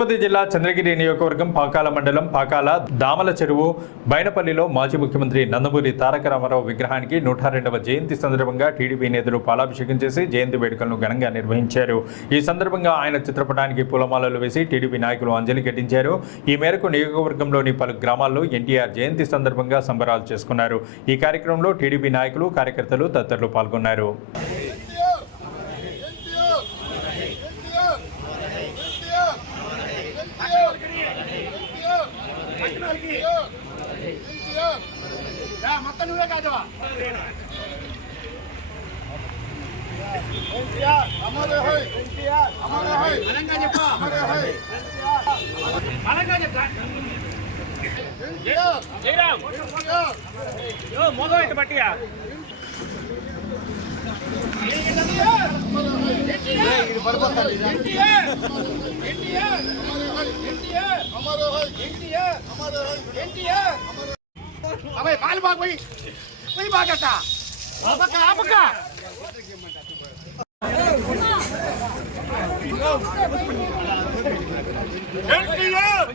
తిరుపతి జిల్లా చంద్రగిరి నియోజకవర్గం పాకాల మండలం పాకాల దామల చెరువు బైనపల్లిలో మాజీ ముఖ్యమంత్రి నందమూరి తారక రామారావు విగ్రహానికి 102వ జయంతి సందర్భంగా టీడీపీ నేతలు పాలాభిషేకం చేసి జయంతి వేడుకలను ఘనంగా నిర్వహించారు. ఈ సందర్భంగా ఆయన చిత్రపటానికి పూలమాలలు వేసి టీడీపీ నాయకులు అంజలి ఘటించారు. ఈ మేరకు నియోజకవర్గంలోని పలు గ్రామాల్లో ఎన్టీఆర్ జయంతి సందర్భంగా సంబరాలు చేసుకున్నారు. ఈ కార్యక్రమంలో టీడీపీ నాయకులు, కార్యకర్తలు తదితరులు పాల్గొన్నారు. अबे बाल भाग भाई कोई भाग आता आपका आपका एनटीआर